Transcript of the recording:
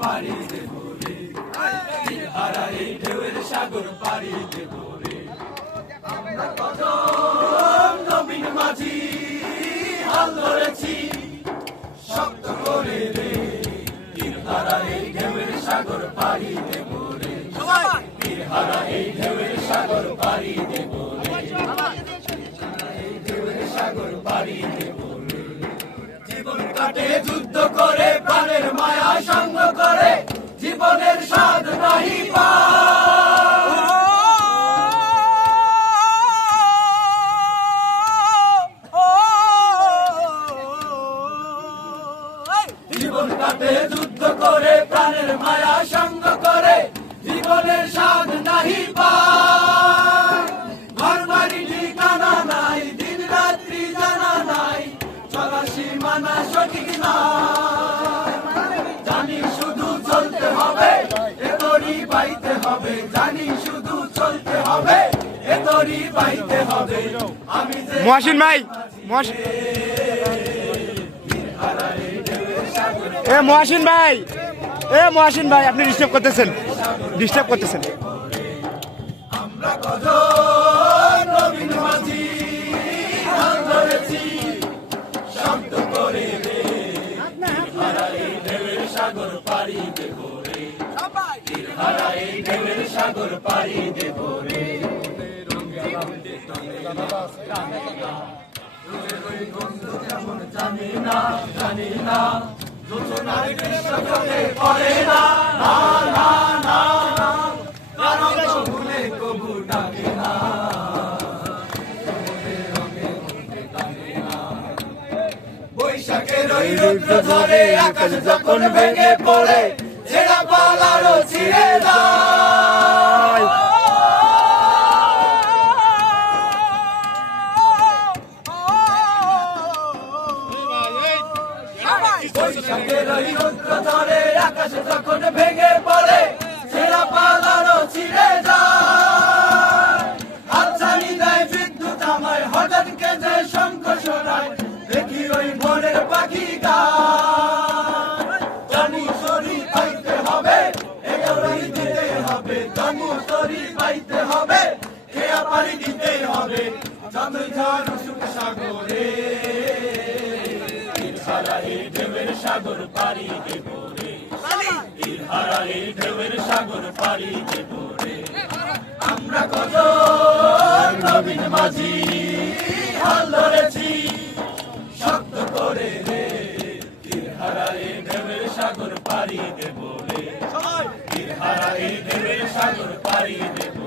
পাড়ি দেব রে, হারা এই ঢেউয়ের সাগর পাড়ি দেব রে। আমরা কজন নবীন মাঝি হাল ধরেছি শক্ত করে রে, হারা এই ঢেউয়ের সাগর পাড়ি দেব রে, হারা এই ঢেউয়ের সাগর পাড়ি দেব রে, এই ঢেউয়ের সাগর পাড়ি দেব রে। জীবন কাটে যুদ্ধ করে, প্রাণের মায়া সঙ্গ করে, জীবনের স্বাদ নাহি জীবন কাটে যুদ্ধ করে, প্রাণের মায়া সঙ্গ করে, জীবনের স্বাদ নাহি পায়। ঘর বাড়ি ঠিকানা নাই, দিন রাত্রি জানা নাই, চলার সীমানা সঠিক নাই। জানি শুধু চলতে হবে, এ দড়ি বাইতে হবে, জানি শুধু চলতে হবে, এ দড়ি বাইতে হবে। আমি যে মহসিন ভাই, মহসিন ভাই, মহসিন ভাই, আপনি ডিস্টার্ব করতেছেন। আমরা কজন নবীন মাঝি হাল ধরেছি শব্দ করে রে, হারা এই ঢেউয়ের সাগর পাড়ি দেব রে, হারা এই ঢেউয়ের সাগর পাড়ি দেব রে। জানি না, জানি না, যোজনার দৃশ্য চোখে পড়ে না, না না না না, কারো ভুলে কবু ডাকে না, বৈশাখের ওই রৌদ্র ধরে আকাশ যখন ভেঙে পড়ে, ছেঁড়া পালারও ছিঁড়ে যায়। বৈশাখের ওই রৌদ্র ধরে আকাশ যখন ভেঙে পড়ে, ছেঁড়া পালারও ছিঁড়ে যায়। হাতছানি দেয় বিদ্যুৎ আমায়, হঠাৎ কেঁদে শঙ্খ শোনায়, দেখি ওই ভোরের পাখি গায়। জানি শরী পাইতে হবে, এ দড়ি দিতে হবে, জানি শরী পাইতে হবে, খেয়া পাড়ি দিতে হবে, যতই ঝড় সুখ সাগরে, হারা এই ঢেউয়ের সাগর পাড়ি দেব রে, হারা এই ঢেউয়ের সাগর পাড়ি দেব রে। আমরা কজন নবীন মাঝি হাল ধরেছি শক্ত করে রে, হারা এই ঢেউয়ের সাগর পাড়ি দেব রে, হারা এই ঢেউয়ের সাগর পাড়ি দেব